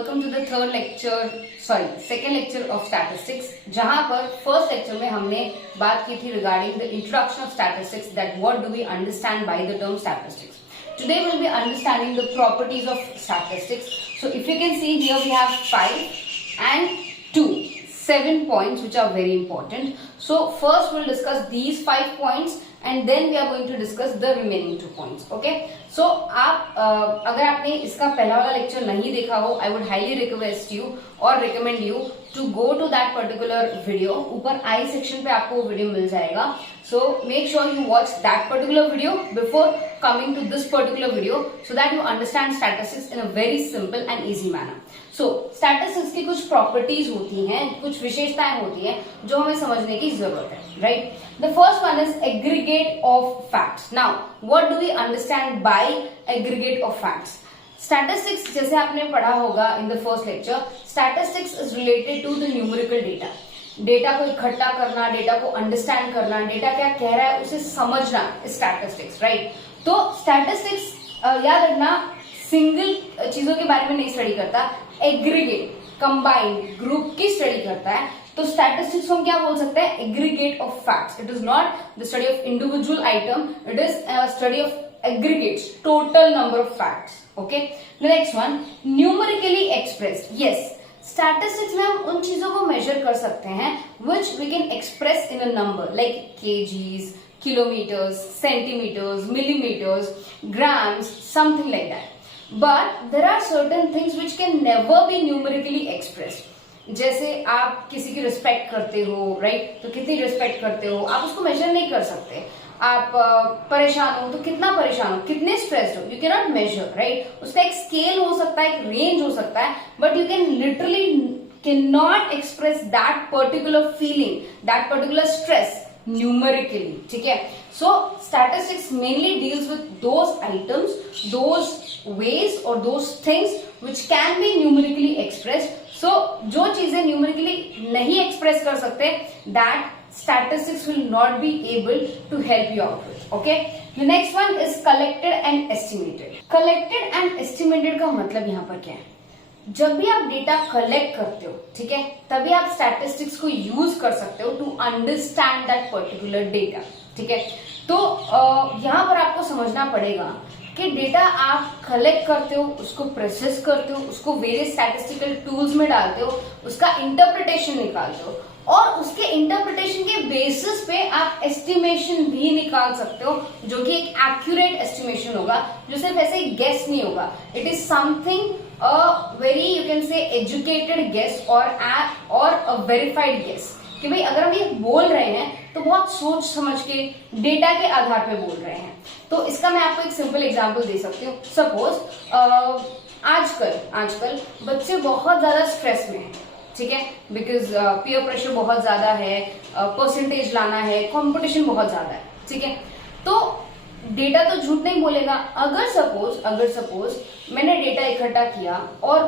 welcome to the second lecture of statistics, जहां पर first lecture में हमने बात की थी regarding the introduction of statistics, that what do we understand by the term statistics. Today we'll be understanding the properties of statistics. So if you can see here, we have 5 and 7 points which are very important. So first we'll discuss these 5 points and then we are going to discuss the remaining 2 points. Okay? So आप अगर आपने इसका पहला वाला lecture नहीं देखा हो, I would highly request you or recommend you to go to that particular video. ऊपर I section पे आपको वो वीडियो मिल जाएगा. So make sure you watch that particular video before coming to this particular video so that you understand statistics in a very simple and easy manner. So statistics की कुछ properties होती हैं, कुछ विशेषताएं होती हैं जो हमें समझने की जरूरत है, right? The first one is aggregate of facts. Now, what do we understand by aggregate of facts? Statistics, जैसे आपने पढ़ा होगा in the first lecture, statistics is related to the numerical data. Data को इकट्ठा करना, डेटा को understand करना, data क्या कह रहा है उसे समझना, स्टैटिस्टिक्स, राइट? तो स्टैटिस्टिक्स याद रखना सिंगल चीजों के बारे में नहीं स्टडी करता, एग्रीगेट कंबाइंड ग्रुप की स्टडी करता है. तो स्टैटिस्टिक्स को हम क्या बोल सकते हैं? Aggregate of facts. It is not the study of individual item, it is study of aggregates, total number of facts. Okay, the next one, numerically expressed. Yes, statistics में हम उन चीजों को मेजर कर सकते हैं which we can express in a number, like KGs, kilometres, centimetres, millimetres, grams, something like that. But there are certain things which can never be numerically expressed. जैसे आप किसी की रिस्पेक्ट करते हो, राइट? तो कितनी रिस्पेक्ट करते हो आप उसको मेजर नहीं कर सकते. आप परेशान हो तो कितना परेशान हो, कितने स्ट्रेस्ड हो, you can not measure, right? उसका एक स्केल हो सकता है, एक रेंज हो सकता है, but you can literally can not express that particular feeling, that particular stress numerically. ठीक है? So statistics mainly deals with those items, those ways or those things which can be numerically expressed. So जो चीजें numerically नहीं express कर सकते, that statistics will not be able to help you out with. Okay? The next one is collected and estimated. Collected and estimated का मतलब यहाँ पर क्या है? जब भी आप डेटा कलेक्ट करते हो, ठीक है, तभी आप स्टैटिस्टिक्स को यूज कर सकते हो to understand that particular data. ठीक है? तो यहाँ पर आपको समझना पड़ेगा कि डेटा आप कलेक्ट करते हो, उसको प्रोसेस करते हो, उसको वेरियस स्टैटिस्टिकल टूल्स में डालते हो, उसका इंटरप्रिटेशन निकालते हो और उसके इंटरप्रिटेशन के बेसिस पे आप एस्टिमेशन भी निकाल सकते हो, जो कि एक एक्यूरेट एस्टिमेशन होगा, जो सिर्फ ऐसे गेस नहीं होगा. It is something very you can say educated guess और अ वेरीफाइड गेस, कि भाई अगर हम ये बोल रहे हैं तो बहुत सोच समझ के डेटा के आधार पे बोल रहे हैं. तो इसका मैं आपको एक सिंपल एग्जांपल दे सकती हूँ. सपोज आजकल बच्चे बहुत ज्यादा स्ट्रेस में हैं, ठीक है, बिकॉज पीयर प्रेशर बहुत ज्यादा है, परसेंटेज लाना है, कंपटीशन बहुत ज्यादा है. ठीक है? तो डेटा तो झूठ नहीं बोलेगा. अगर सपोज मैंने डेटा इकट्ठा किया और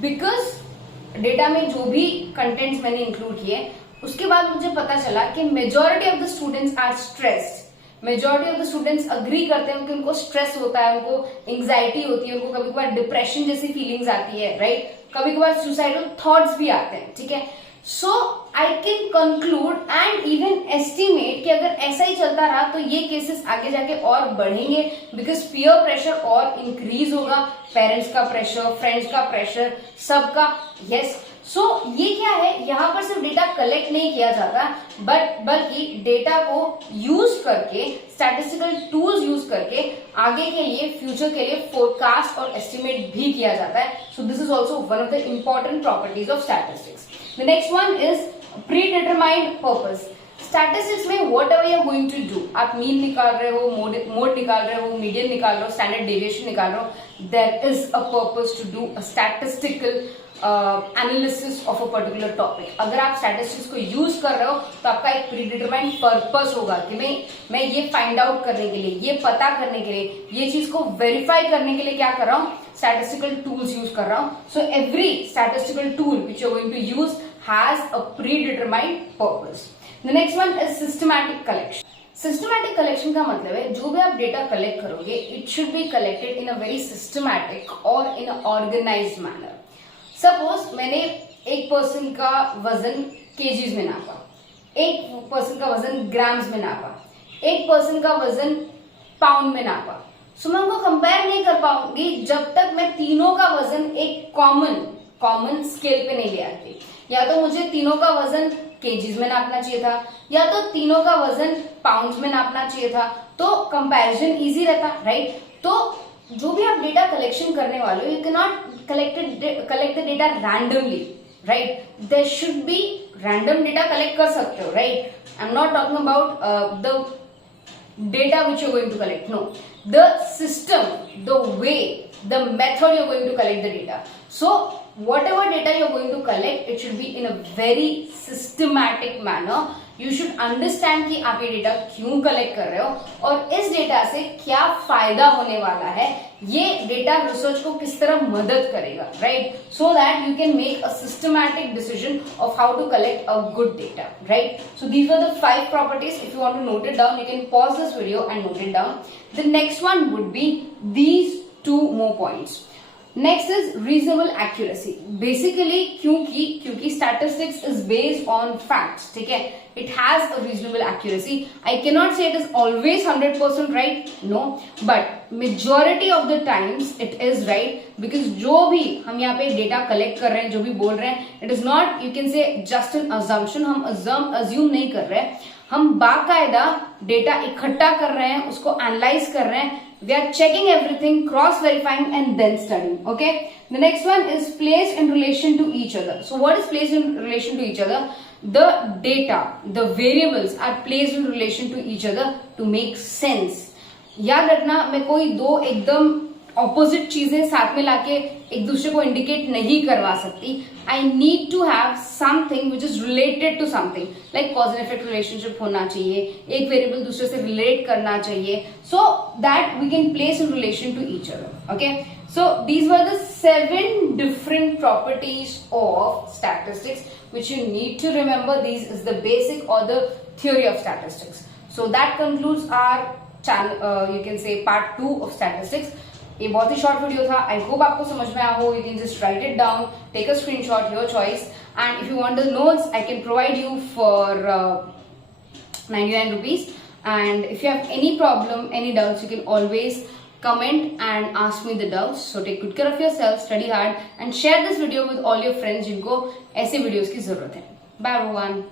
बिकॉज डेटा में जो भी कंटेंट्स मैंने इंक्लूड किए, उसके बाद मुझे पता चला कि majority of the students are stressed, majority of the students agree करते हैं कि उनको स्ट्रेस होता है, उनको एंग्जाइटी होती है, उनको कभी कभार डिप्रेशन जैसी फीलिंग्स आती है, राइट? कभी कभार सुसाइडल थॉट्स भी आते हैं. ठीक है? So I can conclude and even estimate कि अगर ऐसा ही चलता रहा तो ये केसेस आगे जाके और बढ़ेंगे, बिकॉज पीयर प्रेशर और इंक्रीज होगा, पेरेंट्स का प्रेशर, फ्रेंड्स का प्रेशर, सबका. यस, सो ये क्या है, यहाँ पर सिर्फ डेटा कलेक्ट नहीं किया जाता, बल्कि डेटा को यूज करके, स्टैटिस्टिकल टूल्स यूज करके आगे के लिए, फ्यूचर के लिए फोरकास्ट और एस्टिमेट भी किया जाता है. So this is also one of the important properties of statistics. The next one is predetermined purpose. Statistics में whatever you are going to do, आप मीन निकाल रहे हो, मोड निकाल रहे हो, मीडियन निकाल रहे हो, स्टैंडर्ड डेविएशन निकाल रहे हो, there is a purpose to do a statistical analysis of a particular topic. अगर आप स्टैटिस्टिक्स को यूज कर रहे हो तो आपका एक प्रीडिटरमाइंड पर्पस होगा कि मैं ये फाइंड आउट करने के लिए, ये पता करने के लिए, ये चीज को वेरीफाई करने के लिए क्या कर रहा हूँ, स्टैटिस्टिकल टूल्स यूज कर रहा हूँ. So every statistical tool which you are going to use has a predetermined purpose. The next one is systematic collection. Systematic collection का मतलब है जो भी आप डेटा कलेक्ट करोगे, it should be collected in a very systematic or in a organized manner. Suppose मैंने एक person का वजन केजीज में नापा, एक पर्सन का वजन ग्राम्स में नापा, एक पर्सन का वजन पाउंड में नापा। सो मैं उनको कंपेयर नहीं कर पाऊंगी जब तक मैं तीनों का वजन एक कॉमन स्केल पे नहीं ले आती। या तो मुझे तीनों का वजन केजीज में नापना चाहिए था, या तो तीनों का वजन पाउंड्स में नापना चाहिए था, तो कंपैरिजन इजी रहता, राइट। तो जो भी आप डेटा कलेक्शन करने वाले हो, you can not collect the data randomly, right. There should be random data collect कर सकते हो, right. I am not talking about the data which you're going to collect. No, the system, the way, the method you're going to collect the data. So whatever data you're going to collect, it should be in a very systematic manner. You should understand कि आप ये data क्यों collect कर रहे हो और इस data से क्या फायदा होने वाला है, ये डेटा रिसर्च को किस तरह मदद करेगा, right. So that you can make a systematic decision of how to collect a good data, right. So these were the 5 properties. If you want to note it down, you can pause this video and note it down. The next one would be these 2 more points. Next is reasonable accuracy. Basically क्योंकि statistics is based on facts, ठीक है, it has a reasonable accuracy. I cannot say it is always 100% right, no, but majority of the times it is right, because जो भी हम यहाँ पे data collect कर रहे हैं, जो भी बोल रहे हैं, it is not, you can say, just an assumption. हम assume नहीं कर रहे हैं, हम बाकायदा डेटा इकट्ठा कर रहे हैं, उसको एनालाइज कर रहे हैं. We are checking everything, cross-verifying and then studying. Okay. The next one is placed in relation to each other. So what is placed in relation to each other? The data, the variables are placed in relation to each other to make sense. याद रखना, मैं कोई दो एकदम opposite चीजें साथ में लाके एक दूसरे को इंडिकेट नहीं करवा सकती. I need to have something which is related to something, like cause and effect relationship होना चाहिए, एक वेरिएबल दूसरे से रिलेट करना चाहिए, so that we can place in relation to each other. Okay, so these were the 7 different properties of statistics which you need to remember. These is the basic or the theory of statistics. So that concludes our channel, you can say part 2 of statistics. ये बहुत ही short video था. I hope आपको समझ में आया हो. You can just write it down, take a screenshot, your choice, and if you want the notes I can provide you for 99 rupees. And if you have any problem, any doubts, you can always comment and ask me the doubts. So take good care of yourself, study hard, and share this video with all your friends जिनको ऐसे videos की जरूरत है. Bye everyone.